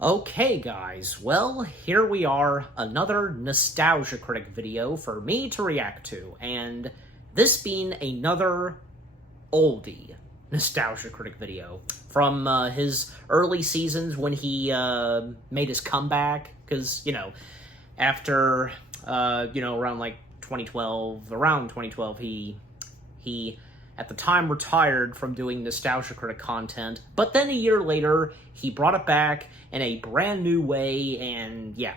Okay guys, well, here we are, another Nostalgia Critic video for me to react to, and this being another oldie Nostalgia Critic video from his early seasons when he made his comeback, because, after, around like 2012, he at the time retired from doing Nostalgia Critic content, but then a year later, he brought it back in a brand new way, and yeah,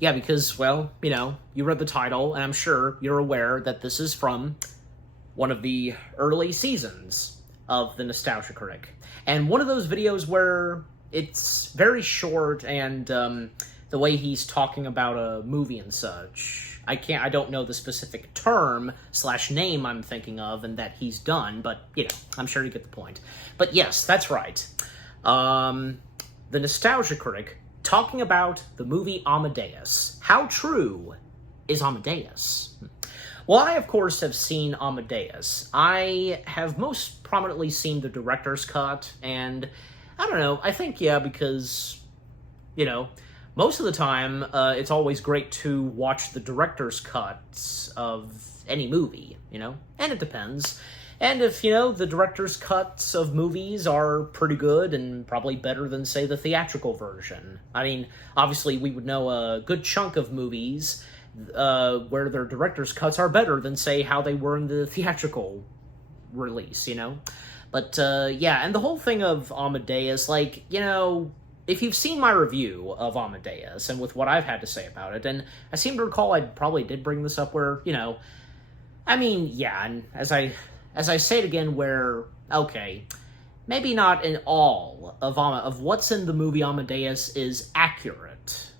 because, well, you read the title, and I'm sure you're aware that this is from one of the early seasons of the Nostalgia Critic, and one of those videos where it's very short, and the way he's talking about a movie and such, I don't know the specific term / name I'm thinking of and that he's done, but, I'm sure you get the point. But yes, that's right. The Nostalgia Critic talking about the movie Amadeus. How true is Amadeus? Well, I, of course, have seen Amadeus. I have most prominently seen the director's cut, and I don't know, I think, yeah, because, most of the time, it's always great to watch the director's cuts of any movie, and it depends. And if, the director's cuts of movies are pretty good and probably better than, say, the theatrical version. I mean, obviously, we would know a good chunk of movies where their director's cuts are better than, say, how they were in the theatrical release, But, yeah, and the whole thing of Amadeus, if you've seen my review of Amadeus, and with what I've had to say about it, and I seem to recall I probably did bring this up where, I mean, yeah, and as I say it again, where, okay, maybe not in all of what's in the movie Amadeus is accurate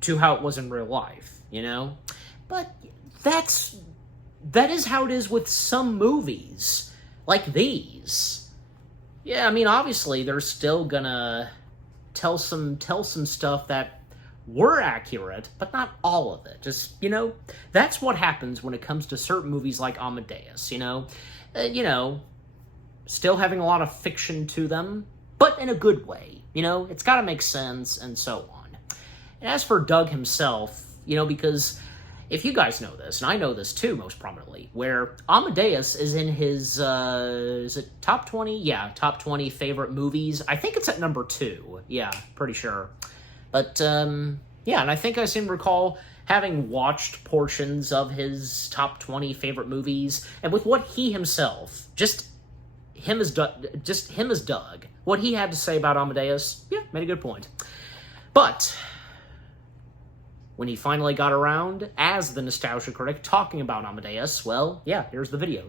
to how it was in real life, But that is how it is with some movies, like these. Yeah, I mean, obviously, they're still gonna tell some stuff that were accurate, but not all of it. Just, that's what happens when it comes to certain movies like Amadeus, still having a lot of fiction to them, but in a good way, it's gotta make sense, and so on. And as for Doug himself, because if you guys know this, and I know this too, most prominently, where Amadeus is in his, is it top 20? Yeah, top 20 favorite movies. I think it's at number 2. Yeah, pretty sure. But, yeah, and I think I seem to recall having watched portions of his top 20 favorite movies, and with what he himself, just him as Doug, what he had to say about Amadeus, yeah, made a good point. But when he finally got around, as the Nostalgia Critic, talking about Amadeus, well, yeah, here's the video,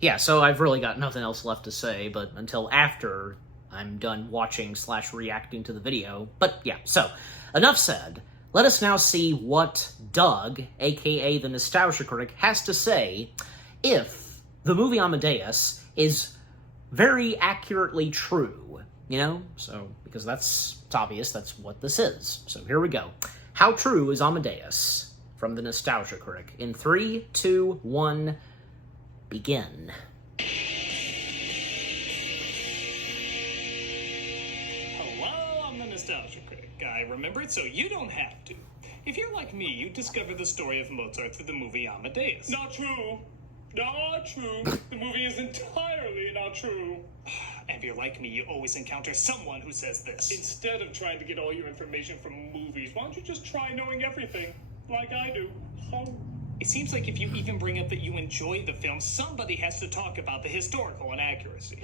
yeah, so I've really got nothing else left to say, but until after I'm done watching / reacting to the video. But yeah, so, enough said. Let us now see what Doug, aka the Nostalgia Critic, has to say if the movie Amadeus is very accurately true. So, because it's obvious that's what this is. So here we go. How true is Amadeus? From the Nostalgia Critic. In 3, 2, 1, begin. Hello, I'm the Nostalgia Critic. I remember it so you don't have to. If you're like me, you discovered the story of Mozart through the movie Amadeus. Not true. Not true. The movie is entirely not true. And if you're like me, you always encounter someone who says this. Instead of trying to get all your information from movies, why don't you just try knowing everything, like I do? It seems like if you even bring up that you enjoy the film, somebody has to talk about the historical inaccuracies.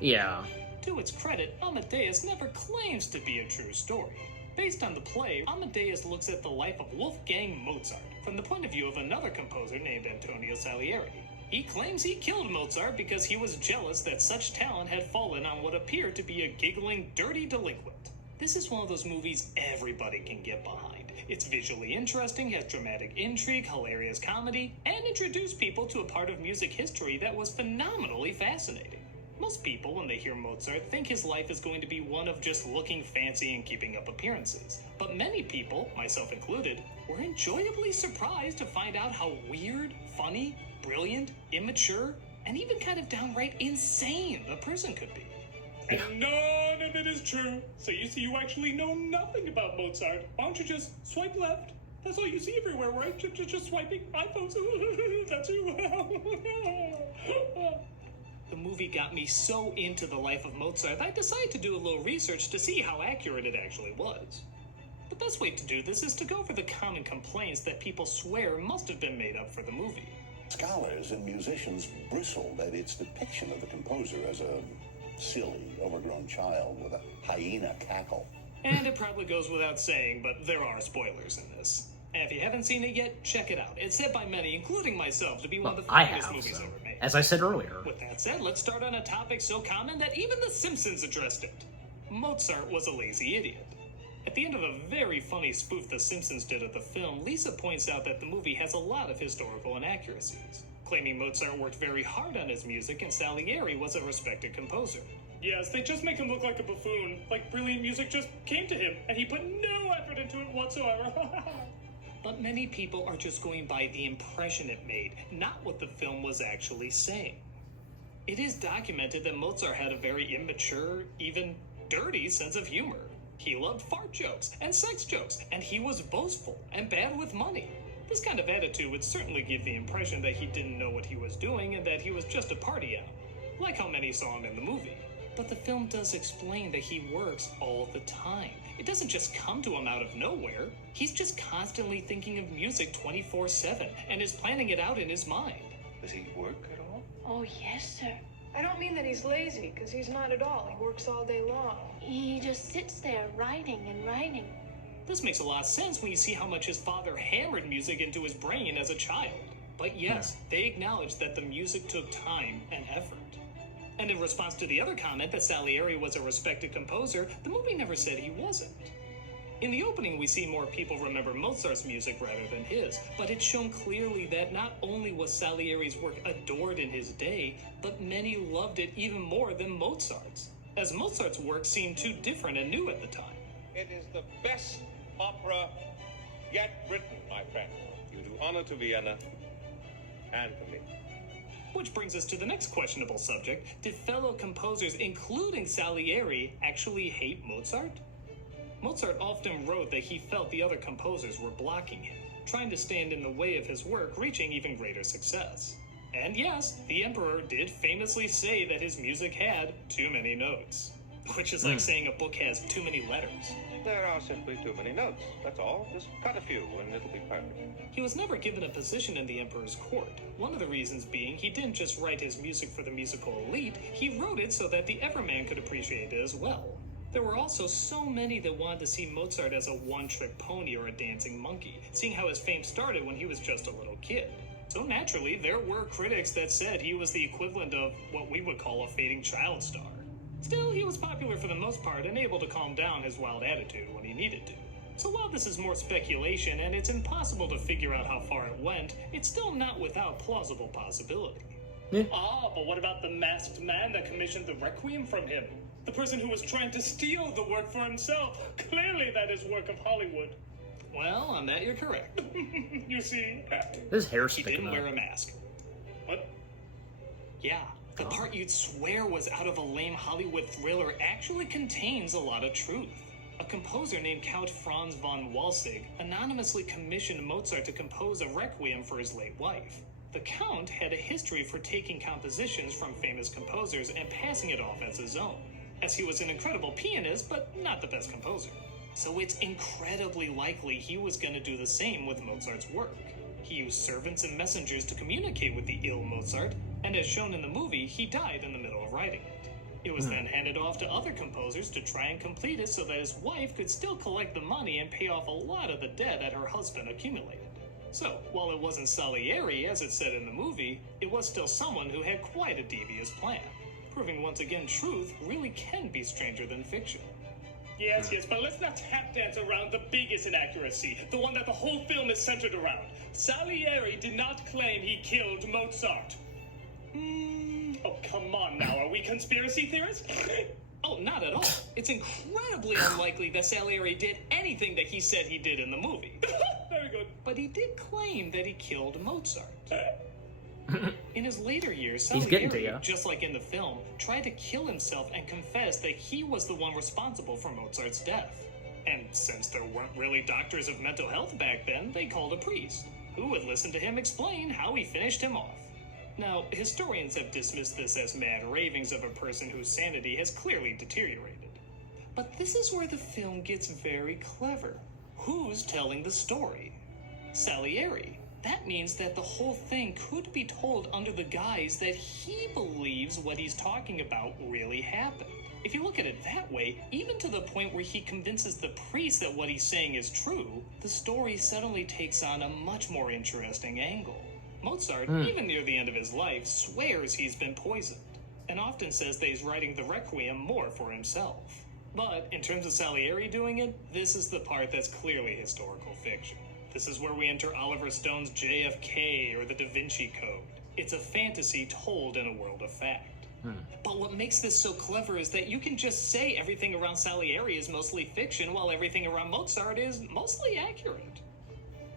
Yeah. To its credit, Amadeus never claims to be a true story. Based on the play, Amadeus looks at the life of Wolfgang Mozart from the point of view of another composer named Antonio Salieri. He claims he killed Mozart because he was jealous that such talent had fallen on what appeared to be a giggling, dirty delinquent. This is one of those movies everybody can get behind. It's visually interesting, has dramatic intrigue, hilarious comedy, and introduced people to a part of music history that was phenomenally fascinating. Most people, when they hear Mozart, think his life is going to be one of just looking fancy and keeping up appearances. But many people, myself included, were enjoyably surprised to find out how weird, funny, brilliant, immature, and even kind of downright insane a person could be. And none of it is true. So you see, you actually know nothing about Mozart. Why don't you just swipe left? That's all you see everywhere, right? Just swiping iPhones. That's you. The movie got me so into the life of Mozart, I decided to do a little research to see how accurate it actually was. The best way to do this is to go over the common complaints that people swear must have been made up for the movie. Scholars and musicians bristled at its depiction of the composer as a silly, overgrown child with a hyena cackle. And it probably goes without saying, but there are spoilers in this. And if you haven't seen it yet, check it out. It's said by many, including myself, to be one of the I finest have, movies so, ever made. as I said earlier. With that said, let's start on a topic so common that even The Simpsons addressed it. Mozart was a lazy idiot. At the end of a very funny spoof The Simpsons did of the film, Lisa points out that the movie has a lot of historical inaccuracies, claiming Mozart worked very hard on his music and Salieri was a respected composer. Yes, they just make him look like a buffoon. Like brilliant music just came to him, and he put no effort into it whatsoever. But many people are just going by the impression it made, not what the film was actually saying. It is documented that Mozart had a very immature, even dirty sense of humor. He loved fart jokes and sex jokes, and he was boastful and bad with money. This kind of attitude would certainly give the impression that he didn't know what he was doing and that he was just a party animal, like how many saw him in the movie. But the film does explain that he works all the time. It doesn't just come to him out of nowhere. He's just constantly thinking of music 24/7 and is planning it out in his mind. Does he work at all? Oh, yes, sir. I don't mean that he's lazy, because he's not at all. He works all day long. He just sits there writing and writing. This makes a lot of sense when you see how much his father hammered music into his brain as a child. But yes, they acknowledge that the music took time and effort. And in response to the other comment that Salieri was a respected composer, the movie never said he wasn't. In the opening, we see more people remember Mozart's music rather than his, but it's shown clearly that not only was Salieri's work adored in his day, but many loved it even more than Mozart's, as Mozart's work seemed too different and new at the time. It is the best opera yet written, my friend. You do honor to Vienna and to me. Which brings us to the next questionable subject. Did fellow composers, including Salieri, actually hate Mozart? Mozart often wrote that he felt the other composers were blocking him, trying to stand in the way of his work reaching even greater success. And yes, the emperor did famously say that his music had too many notes, which is like saying a book has too many letters. There are simply too many notes. That's all. Just cut a few and it'll be perfect. He was never given a position in the emperor's court. One of the reasons being he didn't just write his music for the musical elite, he wrote it so that the everyman could appreciate it as well. There were also so many that wanted to see Mozart as a one-trick pony or a dancing monkey, seeing how his fame started when he was just a little kid. So naturally, there were critics that said he was the equivalent of what we would call a fading child star. Still, he was popular for the most part and able to calm down his wild attitude when he needed to. So while this is more speculation and it's impossible to figure out how far it went, it's still not without plausible possibility. Ah, but what about the masked man that commissioned the Requiem from him? The person who was trying to steal the work for himself. Clearly that is work of Hollywood. Well, on that you're correct. You see? His hair's He sticking didn't up. wear a mask. What? Yeah, the part you'd swear was out of a lame Hollywood thriller actually contains a lot of truth. A composer named Count Franz von Walsing anonymously commissioned Mozart to compose a requiem for his late wife. The Count had a history for taking compositions from famous composers and passing it off as his own, as he was an incredible pianist, but not the best composer. So it's incredibly likely he was going to do the same with Mozart's work. He used servants and messengers to communicate with the ill Mozart, and as shown in the movie, he died in the middle of writing it. It was then handed off to other composers to try and complete it so that his wife could still collect the money and pay off a lot of the debt that her husband accumulated. So, while it wasn't Salieri, as it said in the movie, it was still someone who had quite a devious plan, proving once again truth really can be stranger than fiction. Yes, but let's not tap dance around the biggest inaccuracy, the one that the whole film is centered around. Salieri did not claim he killed Mozart. Oh, come on now, are we conspiracy theorists? Oh, not at all. It's incredibly unlikely that Salieri did anything that he said he did in the movie. Very good. But he did claim that he killed Mozart. In his later years, He's getting to Salieri, ya. just like in the film, tried to kill himself and confess that he was the one responsible for Mozart's death. And since there weren't really doctors of mental health back then, they called a priest, who would listen to him explain how he finished him off. Now, historians have dismissed this as mad ravings of a person whose sanity has clearly deteriorated. But this is where the film gets very clever. Who's telling the story? Salieri. That means that the whole thing could be told under the guise that he believes what he's talking about really happened. If you look at it that way, even to the point where he convinces the priest that what he's saying is true, the story suddenly takes on a much more interesting angle. Mozart, even near the end of his life, swears he's been poisoned, and often says that he's writing the Requiem more for himself. But in terms of Salieri doing it, this is the part that's clearly historical fiction. This is where we enter Oliver Stone's JFK or the Da Vinci Code. It's a fantasy told in a world of fact. But what makes this so clever is that you can just say everything around Salieri is mostly fiction while everything around Mozart is mostly accurate.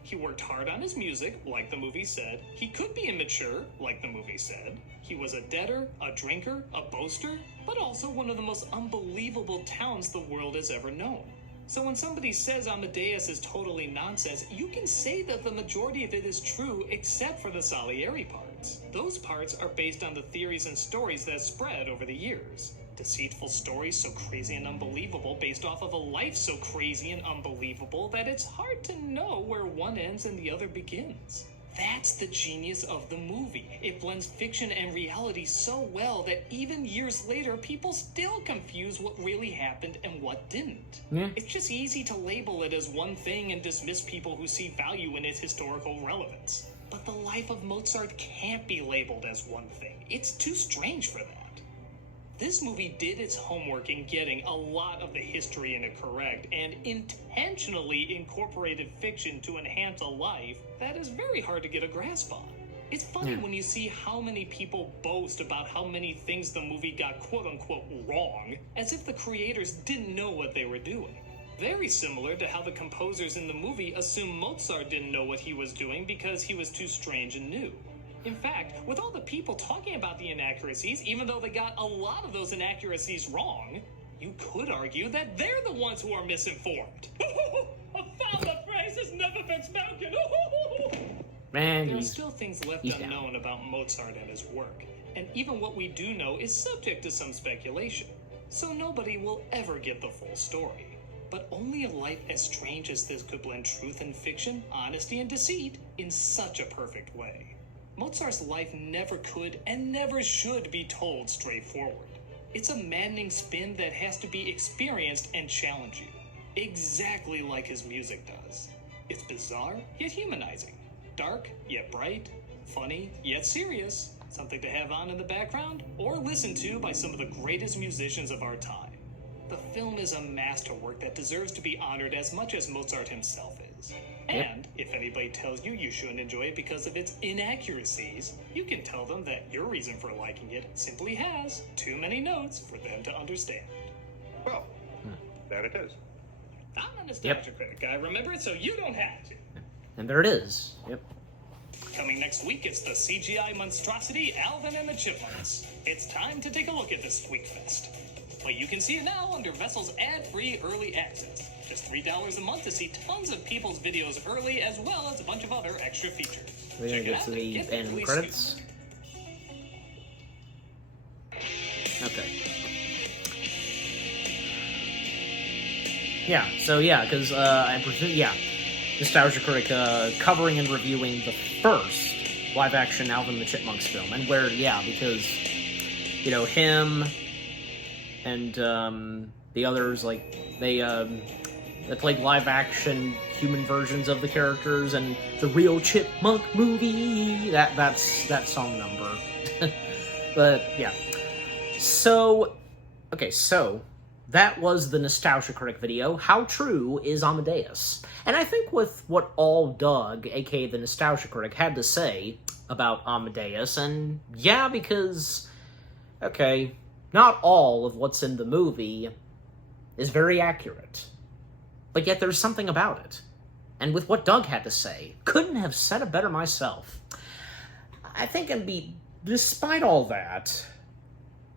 He worked hard on his music, like the movie said. He could be immature, like the movie said. He was a debtor, a drinker, a boaster, but also one of the most unbelievable talents the world has ever known. So when somebody says Amadeus is totally nonsense, you can say that the majority of it is true except for the Salieri parts. Those parts are based on the theories and stories that spread over the years. Deceitful stories so crazy and unbelievable based off of a life so crazy and unbelievable that it's hard to know where one ends and the other begins. That's the genius of the movie. It blends fiction and reality so well that even years later, people still confuse what really happened and what didn't. Yeah. It's just easy to label it as one thing and dismiss people who see value in its historical relevance. But the life of Mozart can't be labeled as one thing. It's too strange for that. This movie did its homework in getting a lot of the history in it correct and intentionally incorporated fiction to enhance a life that is very hard to get a grasp on. It's funny when you see how many people boast about how many things the movie got quote-unquote wrong, as if the creators didn't know what they were doing. Very similar to how the composers in the movie assume Mozart didn't know what he was doing because he was too strange and new. In fact, with all the people talking about the inaccuracies, even though they got a lot of those inaccuracies wrong, you could argue that they're the ones who are misinformed. A fouler phrase has never been spoken. Man, There are he's still things left he's down. unknown about Mozart and his work, and even what we do know is subject to some speculation, so nobody will ever get the full story. But only a life as strange as this could blend truth and fiction, honesty and deceit, in such a perfect way. Mozart's life never could and never should be told straightforward. It's a maddening spin that has to be experienced and challenge you, exactly like his music does. It's bizarre, yet humanizing. Dark, yet bright. Funny, yet serious. Something to have on in the background, or listen to by some of the greatest musicians of our time. The film is a masterwork that deserves to be honored as much as Mozart himself is. And if anybody tells you you shouldn't enjoy it because of its inaccuracies, you can tell them that your reason for liking it simply has too many notes for them to understand. Well, there it is. I'm a nostalgia critic guy, remember it, so you don't have to. And there it is. Yep. Coming next week, it's the CGI monstrosity Alvin and the Chipmunks. It's time to take a look at this Squeakfest. But you can see it now under Vessel's ad-free early access. Just $3 a month to see tons of people's videos early, as well as a bunch of other extra features. We're gonna Check it get out to and the get end police credits. Okay. Yeah, because I presume, Nostalgia Critic covering and reviewing the first live-action Alvin and the Chipmunks film, and where, because, him and the others, like, they played live-action human versions of the characters, and the real Chipmunk movie, that's that song number. But, yeah. So, that was the Nostalgia Critic video, How True is Amadeus? And I think with what all Doug, aka the Nostalgia Critic, had to say about Amadeus, and because, not all of what's in the movie is very accurate. But yet there's something about it. And with what Doug had to say, couldn't have said it better myself. I think despite all that,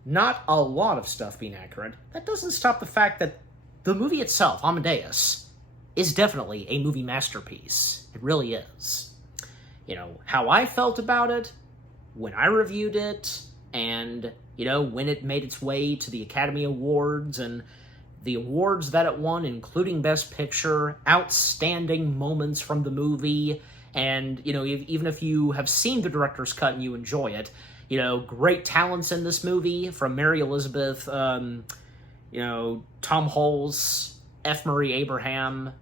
not a lot of stuff being accurate, that doesn't stop the fact that the movie itself, Amadeus, is definitely a movie masterpiece. It really is. You know, how I felt about it, when I reviewed it, and, you know, when it made its way to the Academy Awards, and the awards that it won, including Best Picture, outstanding moments from the movie, and, you know, even if you have seen the director's cut and you enjoy it, you know, great talents in this movie, from Mary Elizabeth, you know, Tom Hulce, F. Murray Abraham,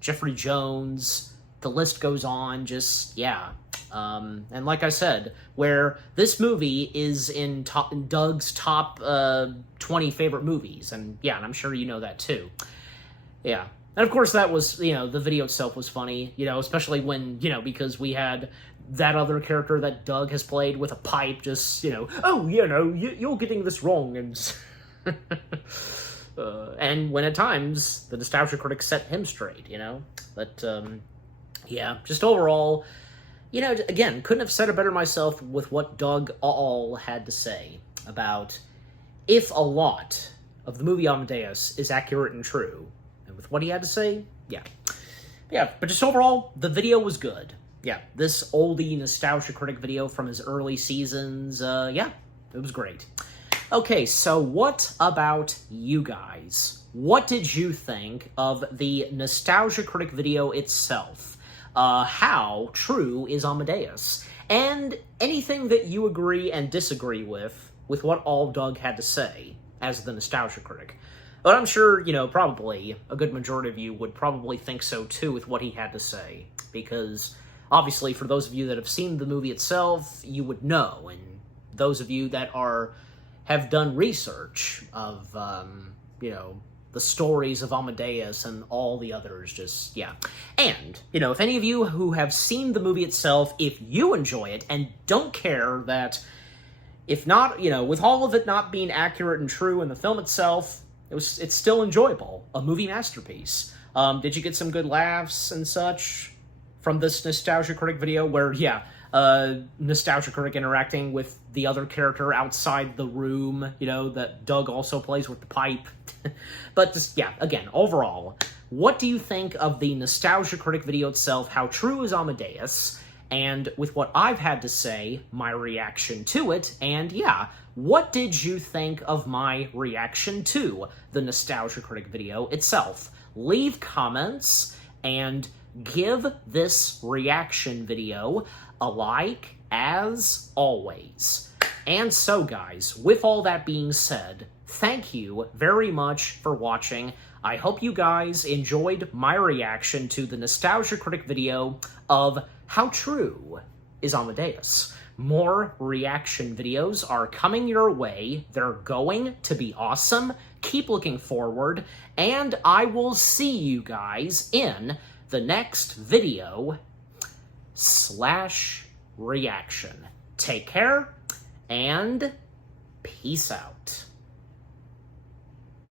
Jeffrey Jones, the list goes on, just, yeah. And like I said, where this movie is in Doug's top 20 favorite movies, and yeah, and I'm sure you know that too. Yeah. And of course that was, you know, the video itself was funny, you know, especially when, you know, because we had that other character that Doug has played with a pipe, just, you know, oh, you know, you're getting this wrong, and and when at times the Nostalgia Critic set him straight, you know, but yeah, just overall, you know, again, couldn't have said it better myself with what Doug all had to say about if a lot of the movie Amadeus is accurate and true, and with what he had to say, yeah. Yeah, but just overall, the video was good. Yeah, this oldie Nostalgia Critic video from his early seasons, yeah, it was great. Okay, so what about you guys? What did you think of the Nostalgia Critic video itself? How true is Amadeus? And anything that you agree and disagree with what all Doug had to say as the Nostalgia Critic. But I'm sure, you know, probably a good majority of you would probably think so too with what he had to say, because obviously for those of you that have seen the movie itself, you would know, and those of you that have done research of, you know, the stories of Amadeus and all the others, just, yeah. And, you know, if any of you who have seen the movie itself, if you enjoy it and don't care that, if not, you know, with all of it not being accurate and true in the film itself, it's still enjoyable. A movie masterpiece. Did you get some good laughs and such from this Nostalgia Critic video where, yeah, Nostalgia Critic interacting with the other character outside the room, you know, that Doug also plays with the pipe. But just, yeah, again, overall, what do you think of the Nostalgia Critic video itself? How true is Amadeus? And with what I've had to say, my reaction to it, and yeah, what did you think of my reaction to the Nostalgia Critic video itself? Leave comments and give this reaction video a like, as always. And so, guys, with all that being said, thank you very much for watching. I hope you guys enjoyed my reaction to the Nostalgia Critic video of How True is Amadeus. More reaction videos are coming your way. They're going to be awesome. Keep looking forward, and I will see you guys in the next video / reaction. Take care, and peace out.